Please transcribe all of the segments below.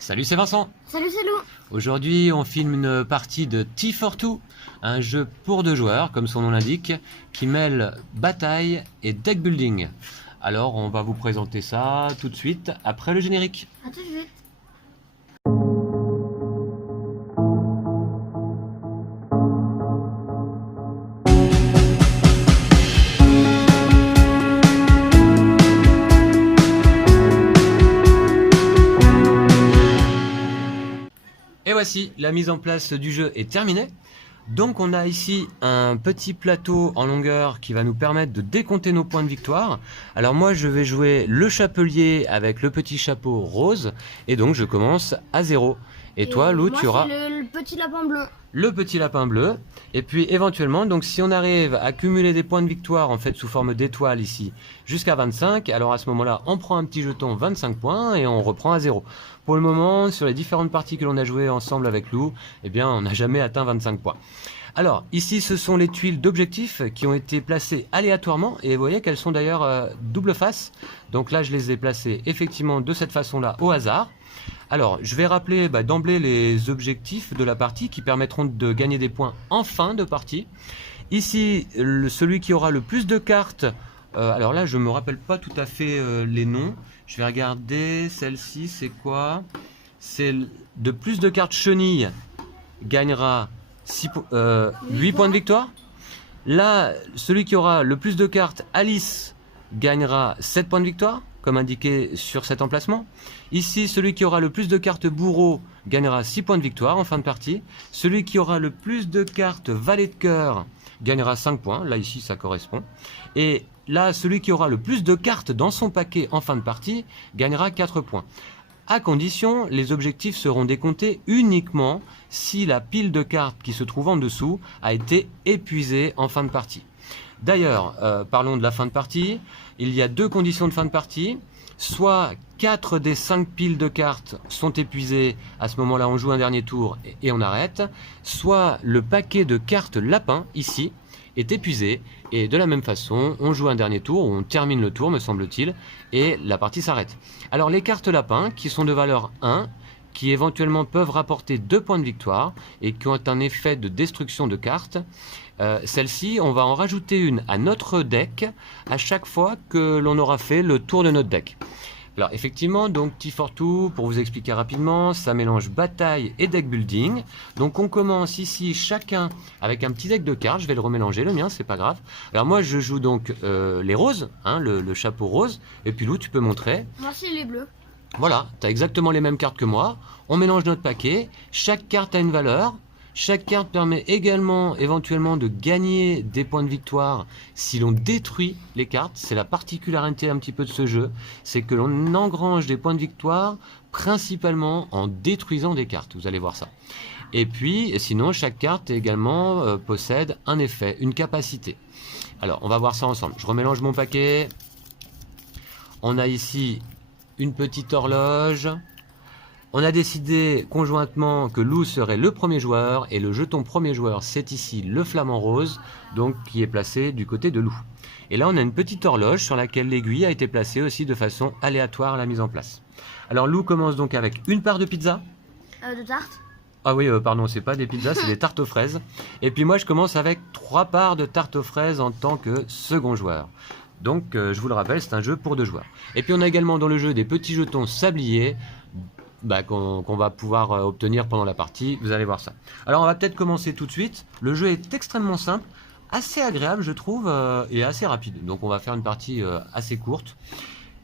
Salut, c'est Vincent. Salut, c'est Lou. Aujourd'hui, on filme une partie de Tea for Two, un jeu pour deux joueurs, comme son nom l'indique, qui mêle bataille et deck building. Alors, on va vous présenter ça tout de suite après le générique. À tout de suite. Et voici, la mise en place du jeu est terminée. Donc on a ici un petit plateau en longueur qui va nous permettre de décompter nos points de victoire. Alors moi je vais jouer le chapelier avec le petit chapeau rose et donc je commence à 0. Et toi Lou, tu auras le petit lapin bleu. le petit lapin bleu. Et puis éventuellement, donc si on arrive à cumuler des points de victoire en fait sous forme d'étoiles ici jusqu'à 25, alors à ce moment-là on prend un petit jeton 25 points et on reprend à 0. Pour le moment, sur les différentes parties que l'on a jouées ensemble avec Lou, eh bien on n'a jamais atteint 25 points. Alors ici ce sont les tuiles d'objectifs qui ont été placées aléatoirement et vous voyez qu'elles sont d'ailleurs double face. Donc là je les ai placées effectivement de cette façon-là au hasard. Alors, je vais rappeler d'emblée les objectifs de la partie qui permettront de gagner des points en fin de partie. Ici, celui qui aura le plus de cartes, alors là je ne me rappelle pas tout à fait les noms. Je vais regarder, celle-ci c'est quoi? C'est de plus de cartes chenilles gagnera 8 points de victoire. Là, celui qui aura le plus de cartes Alice gagnera 7 points de victoire, comme indiqué sur cet emplacement. Ici, celui qui aura le plus de cartes bourreau gagnera 6 points de victoire en fin de partie. Celui qui aura le plus de cartes valet de cœur gagnera 5 points. Là, ici, ça correspond. Et là, celui qui aura le plus de cartes dans son paquet en fin de partie gagnera 4 points. À condition, les objectifs seront décomptés uniquement si la pile de cartes qui se trouve en dessous a été épuisée en fin de partie. D'ailleurs, parlons de la fin de partie. Il y a deux conditions de fin de partie. Soit 4 des 5 piles de cartes sont épuisées, à ce moment-là on joue un dernier tour et on arrête. Soit le paquet de cartes lapin, ici, est épuisé. Et de la même façon, on joue un dernier tour, on termine le tour me semble-t-il, et la partie s'arrête. Alors les cartes lapin, qui sont de valeur 1, qui éventuellement peuvent rapporter 2 points de victoire et qui ont un effet de destruction de cartes, celle-ci, on va en rajouter une à notre deck à chaque fois que l'on aura fait le tour de notre deck. Alors effectivement, donc Tea for Two, pour vous expliquer rapidement, ça mélange bataille et deck building. Donc on commence ici chacun avec un petit deck de cartes, je vais le remélanger, le mien, c'est pas grave. Alors moi je joue donc les roses, hein, le chapeau rose, et puis Lou, tu peux montrer. Moi c'est les bleus. Voilà, tu as exactement les mêmes cartes que moi. On mélange notre paquet, chaque carte a une valeur. Chaque carte permet également éventuellement de gagner des points de victoire si l'on détruit les cartes. C'est la particularité un petit peu de ce jeu, c'est que l'on engrange des points de victoire principalement en détruisant des cartes, vous allez voir ça. Et puis sinon chaque carte également possède un effet, une capacité. Alors on va voir ça ensemble. Je remélange mon paquet. On a ici une petite horloge. On a décidé conjointement que Lou serait le premier joueur et le jeton premier joueur c'est ici le flamant rose, donc qui est placé du côté de Lou. Et là on a une petite horloge sur laquelle l'aiguille a été placée aussi de façon aléatoire à la mise en place. Alors Lou commence donc avec une part de pizza. De tarte. Ah oui, pardon, c'est pas des pizzas, c'est des tartes aux fraises. Et puis moi je commence avec 3 parts de tartes aux fraises en tant que second joueur. Donc je vous le rappelle, c'est un jeu pour deux joueurs. Et puis on a également dans le jeu des petits jetons sabliers qu'on va pouvoir obtenir pendant la partie, vous allez voir ça. Alors on va peut-être commencer tout de suite. Le jeu est extrêmement simple, assez agréable je trouve, et assez rapide. Donc on va faire une partie assez courte.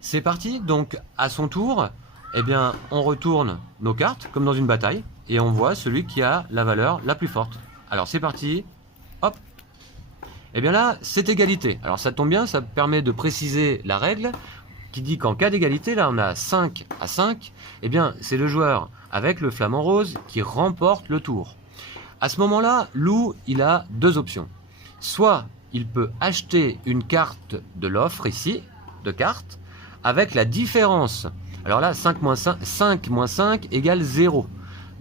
C'est parti, donc à son tour, eh bien, on retourne nos cartes comme dans une bataille, et on voit celui qui a la valeur la plus forte. Alors c'est parti, hop. Et bien là, c'est égalité. Alors ça tombe bien, ça permet de préciser la règle, qui dit qu'en cas d'égalité, là on a 5 à 5, eh bien c'est le joueur avec le flamant rose qui remporte le tour. À ce moment-là, Lou, il a deux options. Soit il peut acheter une carte de l'offre ici, de cartes, avec la différence. Alors là, 5 moins 5 égale 0.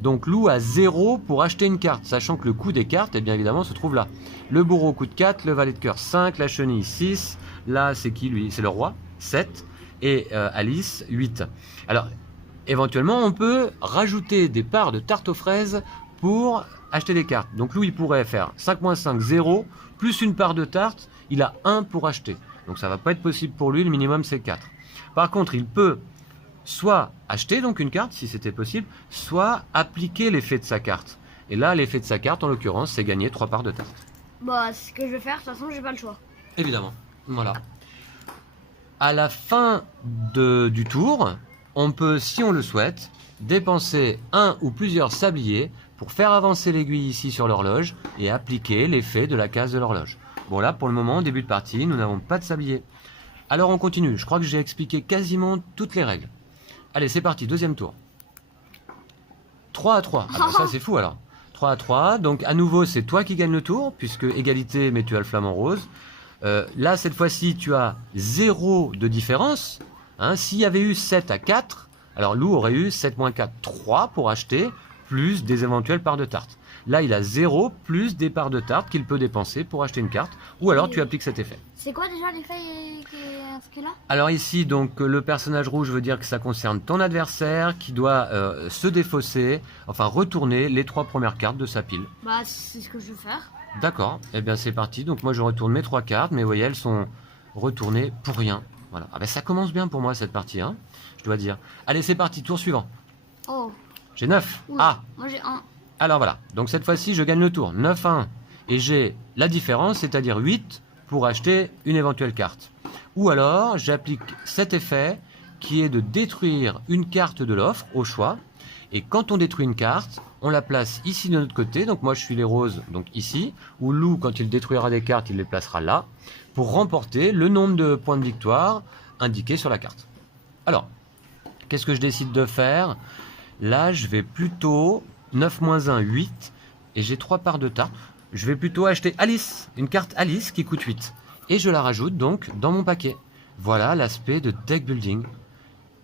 Donc Lou a 0 pour acheter une carte, sachant que le coût des cartes, eh bien évidemment, se trouve là. Le bourreau coûte 4, le valet de cœur 5, la chenille 6, là c'est qui lui? C'est le roi, 7. Et Alice 8. Alors Éventuellement, on peut rajouter des parts de tarte aux fraises pour acheter des cartes. Donc Lou, il pourrait faire 5 moins 5, 0, plus une part de tarte, il a 1 pour acheter. Donc ça va pas être possible pour lui, le minimum c'est 4. Par contre, il peut soit acheter donc une carte, si c'était possible, soit appliquer l'effet de sa carte. Et là, l'effet de sa carte, en l'occurrence, c'est gagner 3 parts de tarte. Bah, c'est ce que je vais faire, de toute façon, j'ai pas le choix. Évidemment, voilà. À la fin du tour, on peut, si on le souhaite, dépenser un ou plusieurs sabliers pour faire avancer l'aiguille ici sur l'horloge et appliquer l'effet de la case de l'horloge. Bon là, pour le moment, début de partie, nous n'avons pas de sablier. Alors on continue, je crois que j'ai expliqué quasiment toutes les règles. Allez, c'est parti, deuxième tour. 3 à 3, ah bah ça c'est fou alors. 3 à 3, donc à nouveau c'est toi qui gagne le tour, puisque égalité, mais tu as le flamant rose. Là, cette fois-ci, tu as 0 de différence. Hein, s'il y avait eu 7 à 4, alors Lou aurait eu 7 moins 4, 3 pour acheter, plus des éventuelles parts de tarte. Là, il a 0 plus des parts de tarte qu'il peut dépenser pour acheter une carte, ou alors tu appliques cet effet. C'est quoi déjà l'effet qui est inscrit là? Alors ici, donc le personnage rouge veut dire que ça concerne ton adversaire qui doit se défausser, enfin retourner les 3 premières cartes de sa pile. Bah, c'est ce que je veux faire. D'accord, et bien c'est parti. Donc moi je retourne mes 3 cartes, mais vous voyez, elles sont retournées pour rien. Voilà. Ah ben ça commence bien pour moi cette partie, hein, je dois dire. Allez, c'est parti, tour suivant. Oh. J'ai 9. Oula, Ah, moi j'ai 1. alors voilà. Donc cette fois-ci, je gagne le tour. 9 à 1. Et j'ai la différence, c'est-à-dire 8 pour acheter une éventuelle carte. Ou alors, j'applique cet effet qui est de détruire une carte de l'offre au choix. Et quand on détruit une carte, on la place ici de notre côté. Donc moi, je suis les roses, donc ici. Ou Lou, quand il détruira des cartes, il les placera là. Pour remporter le nombre de points de victoire indiqué sur la carte. Alors, qu'est-ce que je décide de faire? Là, je vais plutôt 9 moins 1, 8. Et j'ai 3 parts de tarte. Je vais plutôt acheter Alice, une carte Alice qui coûte 8. Et je la rajoute donc dans mon paquet. Voilà l'aspect de deck building.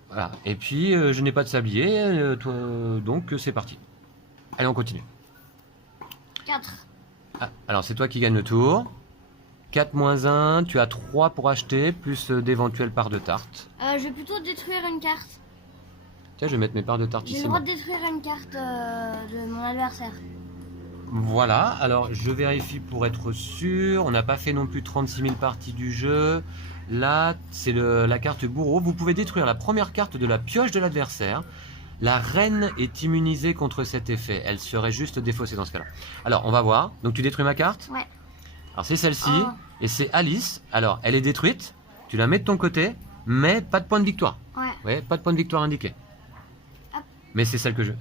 Voilà. Et puis, je n'ai pas de sablier, donc c'est parti. Allez, on continue. 4. Ah, alors, c'est toi qui gagne le tour. 4 moins 1, tu as 3 pour acheter, plus d'éventuelles parts de tarte. Je vais plutôt détruire une carte. Tiens, je vais mettre mes parts de tarte J'ai ici. le droit moi. de détruire une carte de mon adversaire. Voilà, alors je vérifie pour être sûr. On n'a pas fait non plus 36 000 parties du jeu. Là, c'est la carte bourreau. Vous pouvez détruire la première carte de la pioche de l'adversaire. La reine est immunisée contre cet effet. Elle serait juste défaussée dans ce cas-là. Alors, on va voir. Donc, tu détruis ma carte. Ouais. Alors, c'est celle-ci. Oh. Et c'est Alice. Alors, elle est détruite. Tu la mets de ton côté, mais pas de point de victoire. Ouais. Ouais, pas de point de victoire indiqué. Hop. Mais c'est celle que je...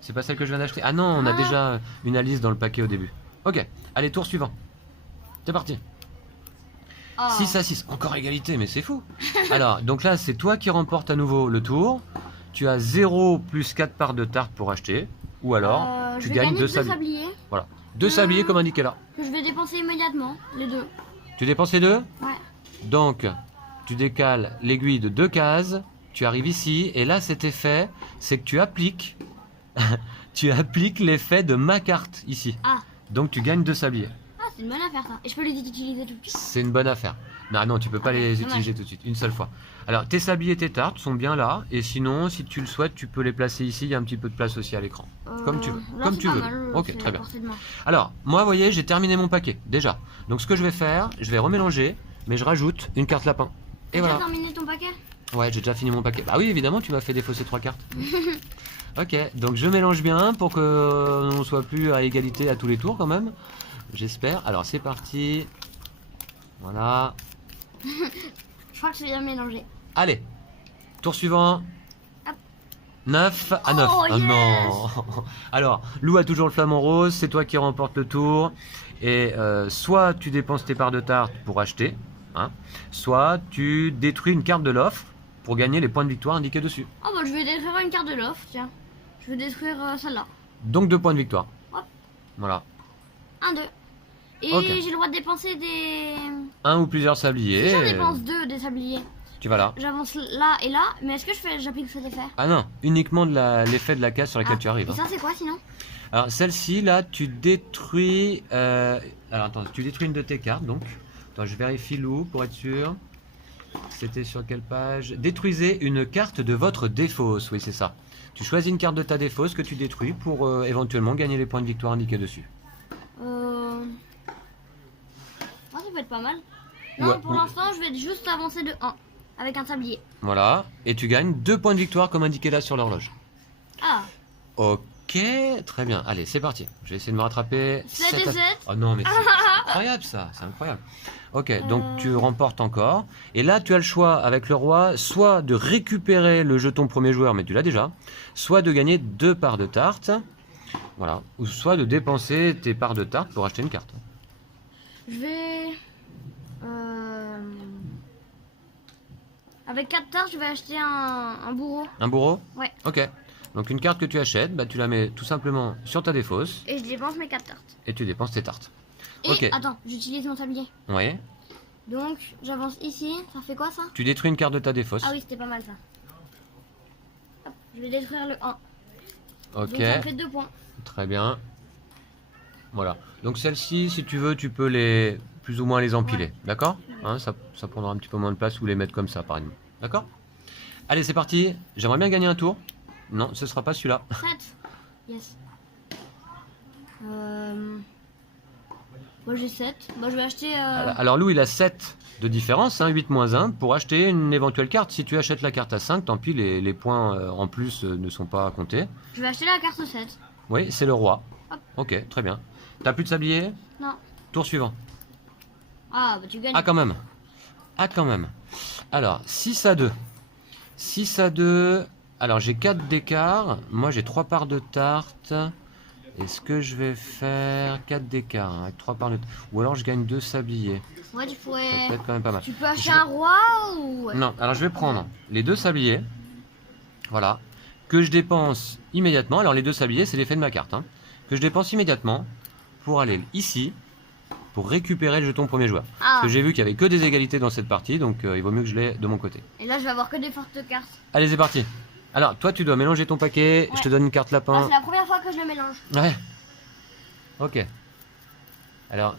C'est pas celle que je viens d'acheter. Ah non, on a déjà une Alice dans le paquet au début. Ok, allez, tour suivant. C'est parti. Oh. 6 à 6, encore égalité, mais c'est fou. Alors, donc là, c'est toi qui remporte à nouveau le tour. Tu as 0 plus 4 parts de tarte pour acheter. Ou alors, je tu vais gagnes gagner 2 deux sabliers. sabliers. Voilà, 2 sabliers comme indiqué là. Que je vais dépenser immédiatement, les deux. Tu dépenses les deux. Ouais. Donc, tu décales l'aiguille de 2 cases. Tu arrives ici. Et là, cet effet, c'est que tu appliques... tu appliques l'effet de ma carte ici. Ah. Donc, tu gagnes 2 sabliers. Ah, c'est une bonne affaire ça. Et je peux les utiliser tout de suite. C'est une bonne affaire. Non, non, tu peux pas les dommage. utiliser tout de suite, une seule fois. Alors, tes sabliers et tes tartes sont bien là, et sinon, si tu le souhaites, tu peux les placer ici, il y a un petit peu de place aussi à l'écran. Comme tu veux. Là, Comme c'est tu pas veux. mal, Ok, c'est très à bien. portée de main. Alors, moi, vous voyez, j'ai terminé mon paquet, déjà. Donc, ce que je vais faire, je vais remélanger, mais je rajoute une carte lapin. Et T'as voilà. terminé ton paquet? Ouais, j'ai déjà fini mon paquet. Bah oui, évidemment, tu m'as fait défausser 3 cartes. Ok, donc je mélange bien pour que on soit plus à égalité à tous les tours quand même. J'espère. Alors, c'est parti. Voilà. Je crois que c'est bien mélangé. Allez, tour suivant. Hop. 9 à 9. Oh, Ah non. Alors, Lou a toujours le flamant rose, c'est toi qui remporte le tour. Et soit tu dépenses tes parts de tarte pour acheter, hein, soit tu détruis une carte de l'offre pour gagner les points de victoire indiqués dessus. Oh bah je vais détruire une carte de l'offre, tiens. Je vais détruire celle-là. Donc 2 points de victoire. Hop. Voilà. 1, 2. Et Ok. j'ai le droit de dépenser des... Un ou plusieurs sabliers. Si j'en dépense 2 des sabliers, Tu vas là. j'avance là et là, mais est-ce que j'applique cet effet? Ah non, uniquement de l'effet de la case sur laquelle tu arrives. Et hein. ça c'est quoi sinon? Alors celle-ci là, tu détruis. Alors attends, tu détruis une de tes cartes donc. Attends, je vérifie Lou pour être sûr. C'était sur quelle page? Détruisez une carte de votre défausse. Oui, c'est ça. Tu choisis une carte de ta défausse que tu détruis pour éventuellement gagner les points de victoire indiqués dessus. Ah, ça peut être pas mal. Non, Ouais, pour l'instant, je vais juste avancer de 1 avec un tablier. Voilà. Et tu gagnes 2 points de victoire comme indiqué là sur l'horloge. Ah, Ok, très bien. Allez, c'est parti. Je vais essayer de me rattraper. 7 et 7. Oh non, mais c'est incroyable ça. C'est incroyable. Ok, donc tu remportes encore. Et là, tu as le choix avec le roi, soit de récupérer le jeton premier joueur, mais tu l'as déjà, soit de gagner 2 parts de tarte. Voilà. Ou soit de dépenser tes parts de tarte pour acheter une carte. Je vais... Avec 4 tartes, je vais acheter un bourreau. Un bourreau? Ouais. Ok. Donc une carte que tu achètes, bah, tu la mets tout simplement sur ta défausse Et je dépense mes 4 tartes. et tu dépenses tes tartes. Et Ok. attends, j'utilise mon tablier. Oui. Donc, j'avance ici. Ça fait quoi ça? Tu détruis une carte de ta défausse. Ah oui, c'était pas mal ça. Hop, je vais détruire le 1. Ok. Donc ça me fait 2 points. Très bien. Voilà. Donc celle-ci, si tu veux, tu peux les plus ou moins les empiler. Ouais. D'accord, hein, ça prendra un petit peu moins de place ou les mettre comme ça, par exemple. D'accord. Allez, c'est parti. J'aimerais bien gagner un tour. Non, ce sera pas celui-là. 7. Yes. Moi j'ai 7. Moi je vais acheter... Alors Lou, il a 7 de différence, hein, 8 moins 1, pour acheter une éventuelle carte. Si tu achètes la carte à 5, tant pis, les points en plus ne sont pas comptés. Je vais acheter la carte 7. Oui, c'est le roi. Hop. Ok, très bien. T'as plus de sablier? Non. Tour suivant. Ah bah tu gagnes. Ah quand même. Ah quand même. Alors, 6 à 2. 6 à 2. Alors j'ai 4 d'écart. Moi j'ai 3 parts de tarte. Est-ce que je vais faire 4 d'écart hein, avec 3 parts de tarte? Ou alors je gagne 2 sabliers. Ouais, tu Ça pourrais... peut être quand même pas mal. Tu peux acheter Je- un roi ou... Non, alors je vais prendre les 2 sabliers. Voilà. Que je dépense immédiatement. Alors les 2 sabliers, c'est l'effet de ma carte. Hein, que je dépense immédiatement pour aller ici. Pour récupérer le jeton premier joueur. Ah. Parce que j'ai vu qu'il y avait que des égalités dans cette partie, donc il vaut mieux que je l'ai de mon côté. Et là je vais avoir que des fortes cartes. Allez, c'est parti. Alors, toi, tu dois mélanger ton paquet. Ouais. Je te donne une carte Ah, lapin. c'est la première fois que je le mélange. Ouais. Ok. Alors,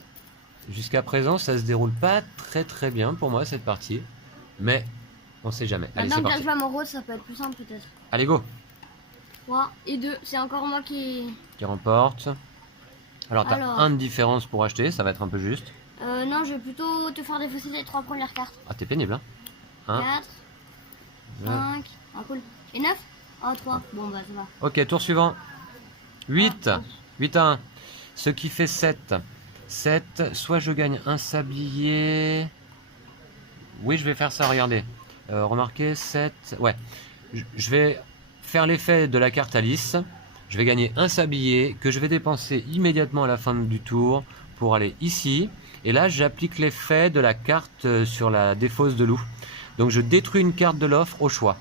jusqu'à présent, ça se déroule pas très bien pour moi cette partie. Mais, on sait jamais. Allez, Maintenant c'est que t'as parti. le flamant rose, ça peut être plus simple peut-être. Allez, go. 3 et 2, c'est encore moi qui... Qui remporte. Alors, t'as Alors. 1 de différence pour acheter. Ça va être un peu juste. Non, je vais plutôt te faire défausser les 3 premières cartes. Ah, t'es pénible, hein. 1, 4, 5, ah cool. Et 9? Oh 3, bon bah ça va. Ok, tour suivant. 8. Ah. 8 à 1. Ce qui fait 7. 7. Soit je gagne un sablier. Oui, je vais faire ça, regardez. Remarquez, 7. Ouais. Je vais faire l'effet de la carte Alice. Je vais gagner un sablier que je vais dépenser immédiatement à la fin du tour pour aller ici. Et là, j'applique l'effet de la carte sur la défausse de loup. Donc, je détruis une carte de l'offre au choix.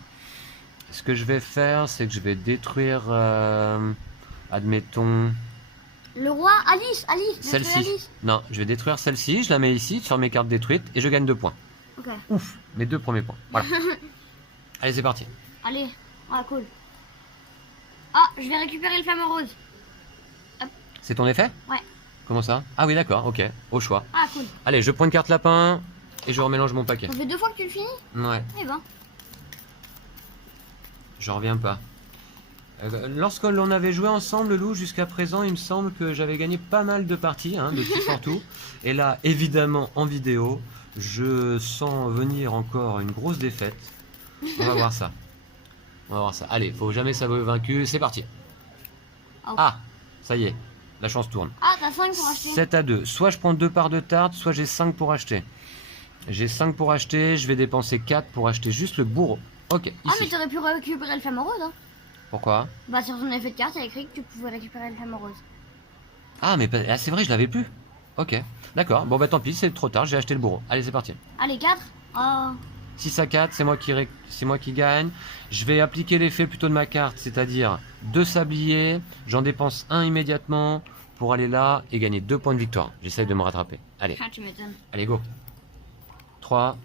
Ce que je vais faire, c'est que je vais détruire, admettons, Le roi, Alice, détruis celle-ci. Alice. Non, je vais détruire celle-ci, je la mets ici sur mes cartes détruites et je gagne 2 points. Ok, Ouf, mes 2 premiers points. Voilà. Allez, c'est parti. allez. Ah cool. Ah, je vais récupérer le flamant rose. C'est ton effet? Ouais. Comment ça? Ah oui, d'accord, ok, au choix. Ah cool. Allez, je prends une carte lapin et je remélange mon paquet. Ça fait 2 fois que tu le finis? Ouais, Eh ben. je reviens pas. Lorsque l'on avait joué ensemble, Lou, jusqu'à présent, il me semble que j'avais gagné pas mal de parties, hein, de tout en tout. Et là, évidemment, en vidéo, je sens venir encore une grosse défaite. On va voir ça. On va voir ça. Allez, faut jamais s'avouer vaincu. C'est parti. Oh. Ah, ça y est, la chance tourne. Ah, t'as 5 pour acheter. 7 à 2. Soit je prends 2 parts de tarte, soit j'ai 5 pour acheter. J'ai 5 pour acheter, je vais dépenser 4 pour acheter juste le bourreau. Ok, ici. Ah, mais t'aurais pu récupérer le flamant rose, hein. Pourquoi? Bah, sur ton effet de carte, il y a écrit que tu pouvais récupérer le flamant rose. Ah, mais ah, c'est vrai, je l'avais plus. Ok, d'accord. Bon, bah tant pis, c'est trop tard, j'ai acheté le bourreau. Allez, c'est parti. Allez, 4. Oh. 6 à 4, c'est moi qui gagne. Je vais appliquer l'effet plutôt de ma carte, c'est-à-dire 2 sabliers. J'en dépense 1 immédiatement pour aller là et gagner 2 points de victoire. J'essaye de me rattraper. Allez, Ah, tu m'étonnes. allez, go. 3,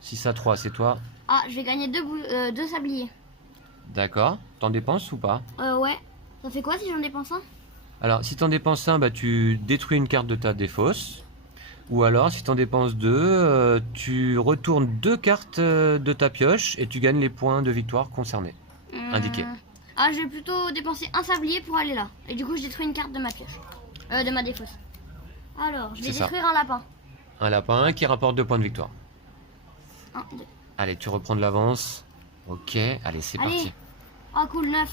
6 à 3, c'est toi. Ah, je vais gagner 2 sabliers. D'accord. T'en dépenses ou pas? Ouais. Ça fait quoi si j'en dépense un? Alors, si t'en dépenses un, bah, tu détruis une carte de ta défausse. Ou alors, si tu en dépenses 2, tu retournes 2 cartes de ta pioche et tu gagnes les points de victoire concernés. Indiqué. Ah, je vais plutôt dépenser un sablier pour aller là. Et du coup, je détruis une carte de ma pioche. De ma défausse. Alors, je vais C'est ça. détruire un lapin. Un lapin qui rapporte 2 points de victoire. 1, 2. Allez, tu reprends de l'avance. Ok, allez, c'est Allez. parti. Oh, cool, 9.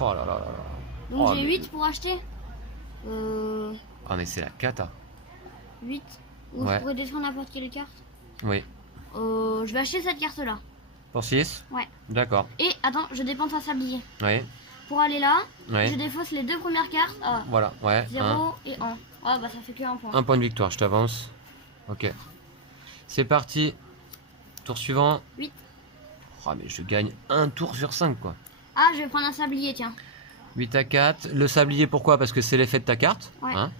Oh là là là là. Donc Oh, j'ai mais- 8 pour acheter. Ah, mais c'est la cata. 8. Ou Ouais. je pourrais détruire n'importe quelle carte. Oui. Je vais acheter cette carte-là. Pour 6? Ouais. D'accord. Et attends, je dépense un sablier. Oui. Pour aller là, je Oui. défausse les 2 premières cartes. Ah, Voilà, ouais. 0 et 1. Ah, bah ça fait que 1 point. Un point de victoire, je t'avance. Ok. C'est parti. Tour suivant. 8. Oh, mais je gagne un tour sur 5, quoi. Ah, je vais prendre un sablier, tiens. 8 à 4. Le sablier, pourquoi? Parce que c'est l'effet de ta carte. Ouais. Hein.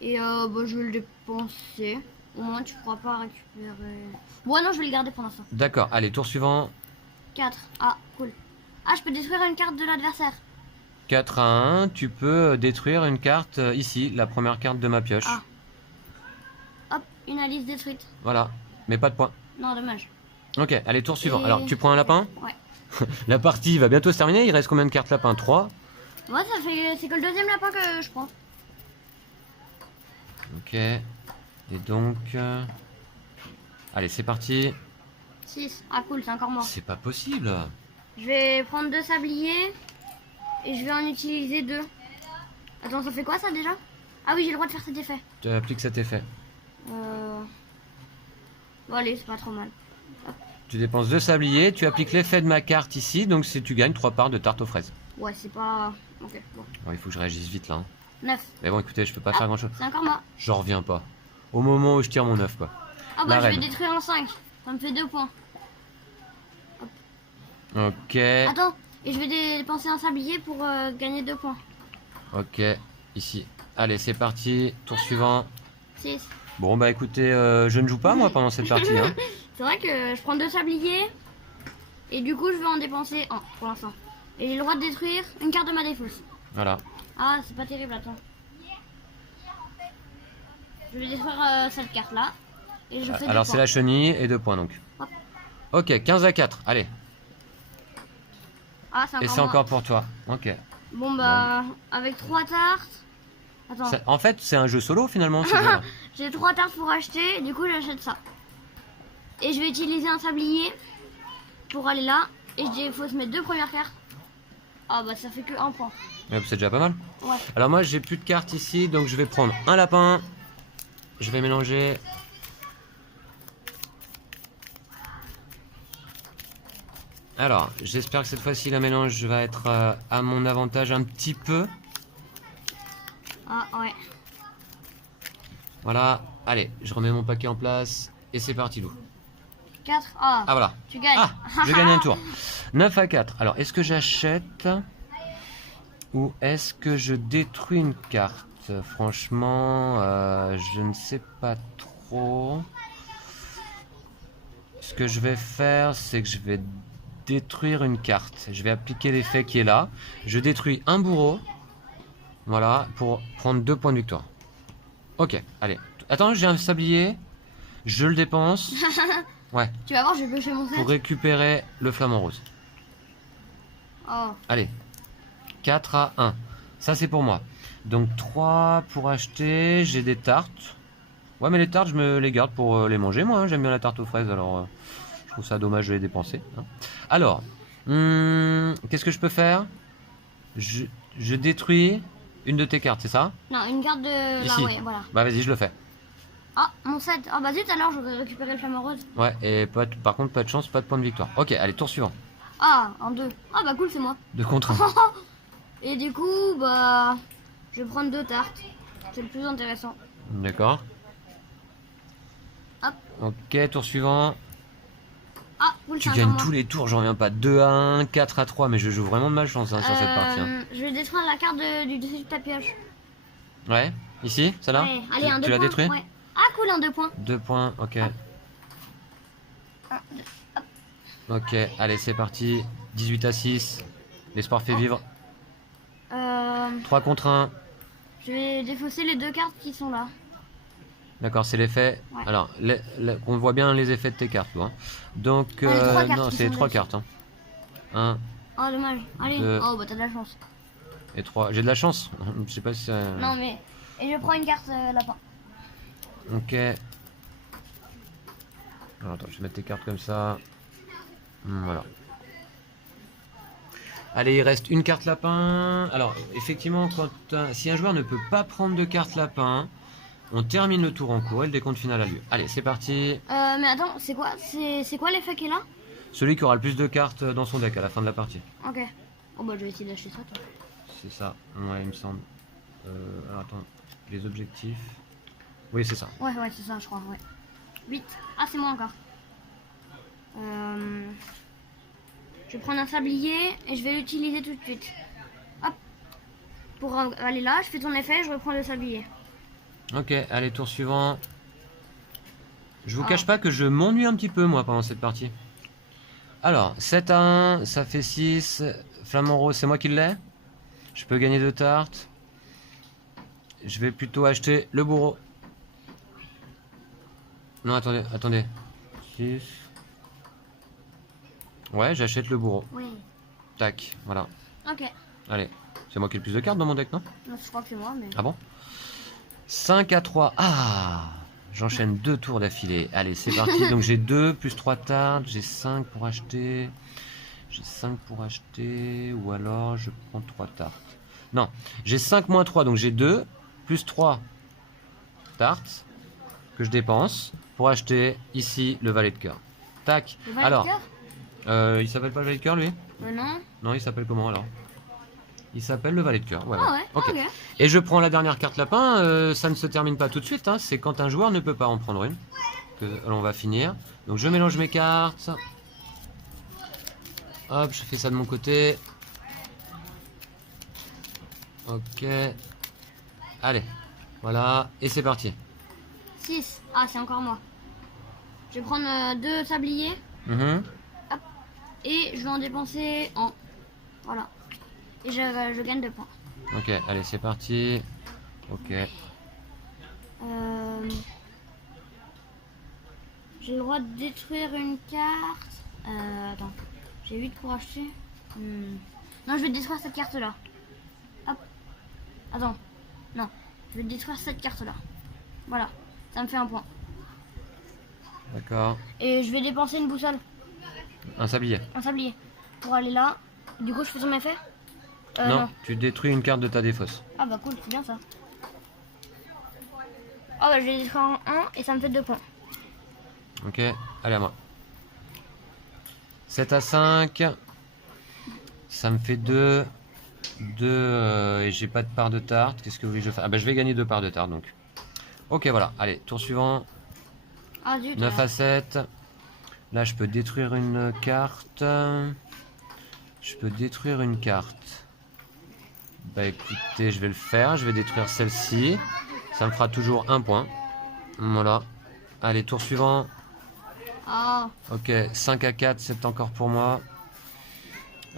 Et bah, je vais le dépenser. Au moins, tu pourras pas récupérer. Bon, non, je vais le garder pour l'instant. D'accord. Allez, tour suivant. 4. Ah, cool. Ah, je peux détruire une carte de l'adversaire. 4 à 1. Tu peux détruire une carte ici, la première carte de ma pioche. Ah. Hop, une Alice détruite. Voilà. Mais pas de points. Non, dommage. Ok, allez, tour suivant. Et- Alors, tu prends un lapin. Ouais. La partie va bientôt se terminer. Il reste combien de cartes lapin? 3. Moi, ça fait. C'est que le deuxième lapin que je prends. Ok. Et donc... Allez, c'est parti. 6. Ah, cool, c'est encore mort. C'est pas possible. Je vais prendre 2 sabliers. Et je vais en utiliser 2. Attends, ça fait quoi ça déjà? Ah oui, j'ai le droit de faire cet effet. Tu appliques cet effet. Bon, allez, c'est pas trop mal. Tu dépenses 2 sabliers, tu appliques l'effet de ma carte ici, donc si tu gagnes 3 parts de tarte aux fraises. Ouais, c'est pas. Ok, bon. Bon, il faut que je réagisse vite là. Hein. 9. Mais bon, écoutez, je peux pas faire grand chose. C'est encore moi. J'en reviens pas. Au moment où je tire mon œuf, quoi. Ah bah, La je vais reine. détruire un 5. Ça me fait 2 points. Ok. Attends, et je vais dépenser un sablier pour gagner 2 points. Ok. Ici. Allez, c'est parti. Tour suivant. 6. Bon, bah écoutez, je ne joue pas moi pendant cette partie. Hein. C'est vrai que je prends 2 sabliers. Et du coup, je vais en dépenser 1 pour l'instant. Et j'ai le droit de détruire une carte de ma défausse. Voilà. Ah, c'est pas terrible, attends. Je vais détruire cette carte-là. Et je fais 2 Alors c'est points. la chenille et 2 points donc. Hop. Ok, 15 à 4. Allez. Ah, c'est encore Et c'est moi. encore pour toi. Ok. Bon, bah, avec 3 tartes. Attends, En fait, c'est un jeu solo finalement. ce jeu-là. j'ai 3 tartes pour acheter. Du coup, j'achète ça. Et je vais utiliser un sablier pour aller là. Et je défausse mes 2 premières cartes. Ah, bah, ça fait que 1 point. Ouais, c'est déjà pas mal. Ouais. Alors moi j'ai plus de cartes ici, donc je vais prendre un lapin. Je vais mélanger. Alors, j'espère que cette fois-ci la mélange va être à mon avantage un petit peu. Ah, ouais. Voilà. Allez, je remets mon paquet en place et c'est parti Lou. 4. Ah, Ah voilà. tu gagnes. Ah, je gagne un tour. 9 à 4. Alors, est-ce que j'achète ou est-ce que je détruis une carte? Franchement, je ne sais pas trop. Ce que je vais faire, c'est que je vais détruire une carte. Je vais appliquer l'effet qui est là. Je détruis un bourreau. Voilà, pour prendre 2 points de victoire. Ok, allez. Attends, j'ai un sablier. Je le dépense. Ouais, Tu vas voir, je vais pêcher mon set. pour récupérer le flamant rose. Oh, Allez, 4 à 1. Ça, c'est pour moi. Donc 3 pour acheter. J'ai des tartes. Ouais, mais les tartes, je me les garde pour les manger, moi. Hein. J'aime bien la tarte aux fraises, alors je trouve ça dommage de les dépenser. Hein. Alors, qu'est-ce que je peux faire? Je détruis une de tes cartes, c'est ça? non, une carte de. Ici. Là, ouais, voilà. Bah, vas-y, je le fais. Ah, mon set. Ah, bah zut, alors j'aurais récupéré le flamant rose. Ouais, et par contre, pas de chance, pas de point de victoire. Ok, allez, tour suivant. Ah, en 2. Ah, bah cool, c'est moi. De contre 1. Et du coup, bah. Je vais prendre 2 tartes. C'est le plus intéressant. D'accord. Hop. Ok, tour suivant. Ah, cool, Tu c'est gagnes encore tous moi. les tours, j'en reviens pas. 2 à 1, 4 à 3, mais je joue vraiment de malchance hein, sur cette partie. Hein. Je vais détruire la carte du dessus de ta pioche. Ouais, ici, celle-là Ouais, allez, un Tu 2 l'as points. détruit Ouais. Ah, cool, un 2 points. 2 points, ok. Ok, allez, c'est parti. 18 à 6. L'espoir fait vivre. 3 contre 1. Je vais défausser les 2 cartes qui sont là. D'accord, c'est l'effet. Ouais. Alors, on voit bien les effets de tes cartes, toi. Hein. Donc, Ah, les 3 cartes non, qui c'est les sont 3 dessus. cartes. Hein. 1 Oh, dommage. Allez. Deux. Oh, bah t'as de la chance. et 3. J'ai de la chance. Je sais pas si ça... Non, mais. Et je prends une carte lapin. Ok. Alors, attends, je vais mettre tes cartes comme ça. Voilà. Allez, il reste une carte lapin. Alors, effectivement, si un joueur ne peut pas prendre de carte lapin, on termine le tour en cours et le décompte final a lieu. Allez, c'est parti. Mais attends, c'est quoi l'effet qui est là? Celui qui aura le plus de cartes dans son deck à la fin de la partie. Ok. Oh bah je vais essayer d'acheter ça, toi. C'est ça, ouais, il me semble. Alors attends, les objectifs. Oui, c'est ça. Ouais, c'est ça, je crois, ouais. 8. Ah, c'est moi encore. Je vais prendre un sablier et je vais l'utiliser tout de suite. Hop. Pour aller là, je fais ton effet, je reprends le sablier. Ok, allez, tour suivant. Je vous Ah. cache pas que je m'ennuie un petit peu, moi, pendant cette partie. Alors, 7 à 1, ça fait 6. Flamant rose, c'est moi qui l'ai. Je peux gagner 2 tartes. Je vais plutôt acheter le bourreau. Non, attendez. 6. Ouais, j'achète le bourreau. Oui. Tac, voilà. Ok. Allez, c'est moi qui ai le plus de cartes dans mon deck, non? Non, je crois que c'est moi, mais. Ah bon? 5 à 3. Ah! J'enchaîne 2 tours d'affilée. Allez, c'est parti. Donc j'ai 2 plus 3 tartes. J'ai 5 pour acheter. Ou alors je prends 3 tartes. Non, j'ai 5 moins 3. Donc j'ai 2 plus 3 tartes que je dépense pour acheter ici le valet de cœur. Tac. Le valet Alors, de cœur il s'appelle pas le valet de cœur lui? Non. Non, il s'appelle comment alors? Il s'appelle le valet de cœur. Ouais, Ah ouais, Ok. ok. Et je prends la dernière carte lapin, ça ne se termine pas tout de suite, hein, c'est quand un joueur ne peut pas en prendre une que l'on va finir. Donc je mélange mes cartes. Hop, je fais ça de mon côté. Ok. Allez, voilà, et c'est parti. 6. Ah, c'est encore moi. Je vais prendre 2 sabliers Mhm. et je vais en dépenser en. Voilà. Et je gagne 2 points. Ok, allez, c'est parti. Ok. J'ai le droit de détruire une carte. Attends. J'ai 8 pour acheter. Non, je vais détruire cette carte là. Hop. Attends. Non. Je vais détruire cette carte là. Voilà. Ça me fait un point. D'accord. Et je vais dépenser une boussole. Un sablier. Un sablier. Pour aller là. Du coup, je fais son effet. Non, tu détruis une carte de ta défausse. Ah bah cool, c'est bien ça. Oh bah je vais détruire en 1 et ça me fait 2 points. Ok, allez à moi. 7 à 5. Ça me fait 2. 2 et j'ai pas de part de tarte. Qu'est-ce que vous voulez que je fasse? Ah bah je vais gagner 2 parts de tarte donc. Ok, voilà. Allez, tour suivant. Ah zut. 9 à 7. Là, je peux détruire une carte. Bah écoutez, je vais le faire. Je vais détruire celle-ci. Ça me fera toujours un point. Voilà. Allez, tour suivant. Ah. Ok, 5 à 4, c'est encore pour moi.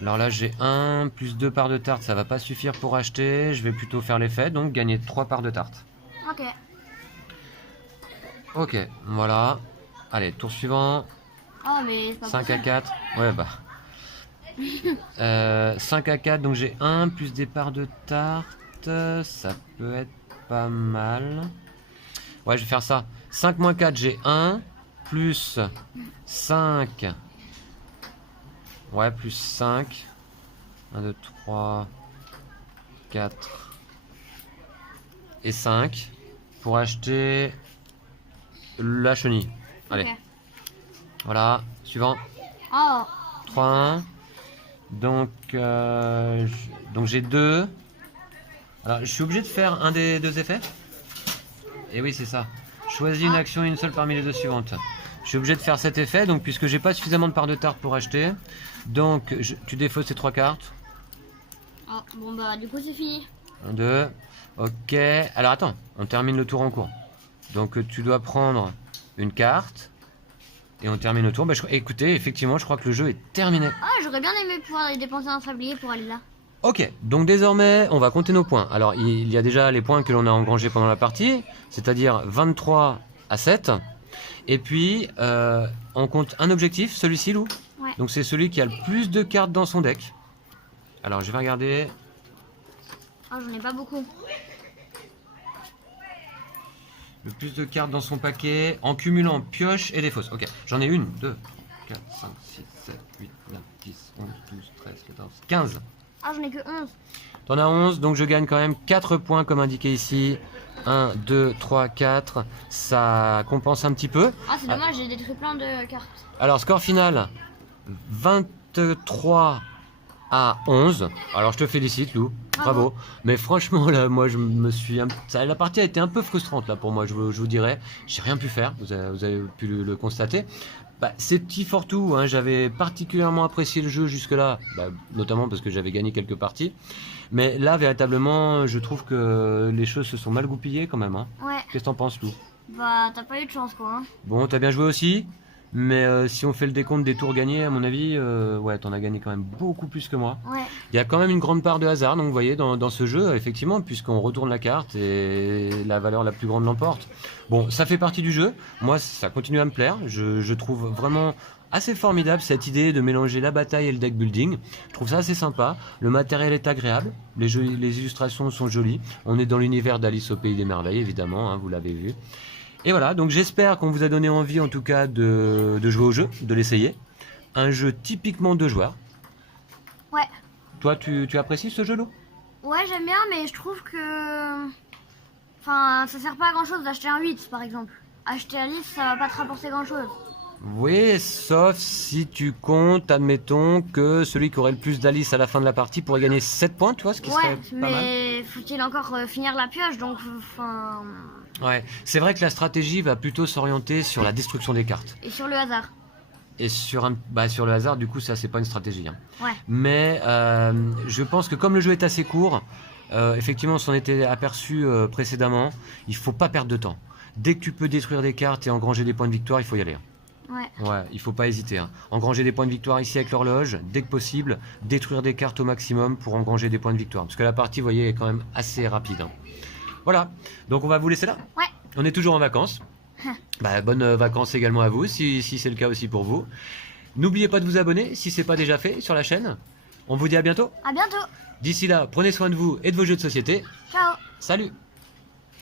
Alors là, j'ai 1 plus 2 parts de tarte. Ça va pas suffire pour acheter. Je vais plutôt faire l'effet, donc gagner 3 parts de tarte. Ok. Ok, voilà. Allez, tour suivant. Oh mais c'est pas 5 à possible. 4. Ouais, bah. 5 à 4, donc j'ai 1 plus des parts de tarte. Ça peut être pas mal. Ouais, je vais faire ça. 5 moins 4, j'ai 1. Plus 5. Ouais, plus 5. 1, 2, 3, 4 et 5. Pour acheter la chenille. Allez, Ok. voilà. Suivant. Oh. 3, 1. Donc j'ai 2. Alors, je suis obligé de faire un des 2 effets. Et oui, c'est ça. Choisis une action, une seule parmi les 2 suivantes. Je suis obligé de faire cet effet, donc puisque j'ai pas suffisamment de parts de tarte pour acheter. Donc, tu défausses ces 3 cartes. Ah bon bah du coup c'est fini. 1, 2. Ok. Alors, attends. On termine le tour en cours. Donc, tu dois prendre une carte. Et on termine le tour. Bah, écoutez, effectivement, je crois que le jeu est terminé. Ah j'aurais bien aimé pouvoir aller dépenser un sablier pour aller là. Ok, donc désormais, on va compter nos points. Alors, il y a déjà les points que l'on a engrangés pendant la partie, c'est-à-dire 23 à 7. Et puis, on compte un objectif, celui-ci, Lou. Ouais. Donc, c'est celui qui a le plus de cartes dans son deck. Alors, je vais regarder. Oh, j'en ai pas beaucoup. Le plus de cartes dans son paquet en cumulant pioche et des fausses. Ok, j'en ai 1, 2, 4, 5, 6, 7, 8, 9, 10, 11, 12, 13, 14, 15. Ah, j'en ai que 11. T'en as 11, donc je gagne quand même 4 points comme indiqué ici. 1, 2, 3, 4. Ça compense un petit peu. Ah, c'est dommage, j'ai détruit plein de cartes. Alors, score final 23 à 11. Alors, je te félicite, Lou. Bravo. Mais franchement, là, moi, je me suis. La partie a été un peu frustrante, là, pour moi, je vous dirais. J'ai rien pu faire, vous avez pu le constater. Bah, c'est petit fort tout, hein. J'avais particulièrement apprécié le jeu jusque-là, notamment parce que j'avais gagné quelques parties. Mais là, véritablement, je trouve que les choses se sont mal goupillées quand même. Hein. Ouais. Qu'est-ce que t'en penses, Lou? Bah, t'as pas eu de chance, quoi. Hein. Bon, t'as bien joué aussi, mais si on fait le décompte des tours gagnés, à mon avis, ouais, t'en as gagné quand même beaucoup plus que moi. Ouais. Il y a quand même une grande part de hasard, donc vous voyez, dans ce jeu, effectivement, puisqu'on retourne la carte et la valeur la plus grande l'emporte. Bon, ça fait partie du jeu. Moi, ça continue à me plaire. Je trouve vraiment assez formidable cette idée de mélanger la bataille et le deck building. Je trouve ça assez sympa. Le matériel est agréable. Les illustrations sont jolies. On est dans l'univers d'Alice au Pays des Merveilles, évidemment, hein, vous l'avez vu. Et voilà, donc j'espère qu'on vous a donné envie, en tout cas, de jouer au jeu, de l'essayer. Un jeu typiquement de joueurs. Ouais. Toi, tu apprécies ce jeu-là? Ouais, j'aime bien, mais je trouve que... Enfin, ça sert pas à grand-chose d'acheter un 8, par exemple. Acheter Alice, ça va pas te rapporter grand-chose. Oui, sauf si tu comptes, admettons, que celui qui aurait le plus d'Alice à la fin de la partie pourrait gagner 7 points, tu vois, ce qui serait pas mal. Mais faut-il encore finir la pioche, donc... Enfin... Ouais, c'est vrai que la stratégie va plutôt s'orienter sur la destruction des cartes. Et sur le hasard. Et sur le hasard, du coup, ça, c'est pas une stratégie. Hein. Ouais. Mais je pense que comme le jeu est assez court, effectivement, on s'en était aperçu précédemment, il faut pas perdre de temps. Dès que tu peux détruire des cartes et engranger des points de victoire, il faut y aller. Ouais. Ouais, il faut pas hésiter. Hein. Engranger des points de victoire ici avec l'horloge, dès que possible, détruire des cartes au maximum pour engranger des points de victoire. Parce que la partie, vous voyez, est quand même assez rapide. Hein. Voilà, donc on va vous laisser là. Ouais. On est toujours en vacances. Bonnes vacances également à vous, si c'est le cas aussi pour vous. N'oubliez pas de vous abonner si c'est pas déjà fait sur la chaîne. On vous dit à bientôt. À bientôt. D'ici là, prenez soin de vous et de vos jeux de société. Ciao. Salut!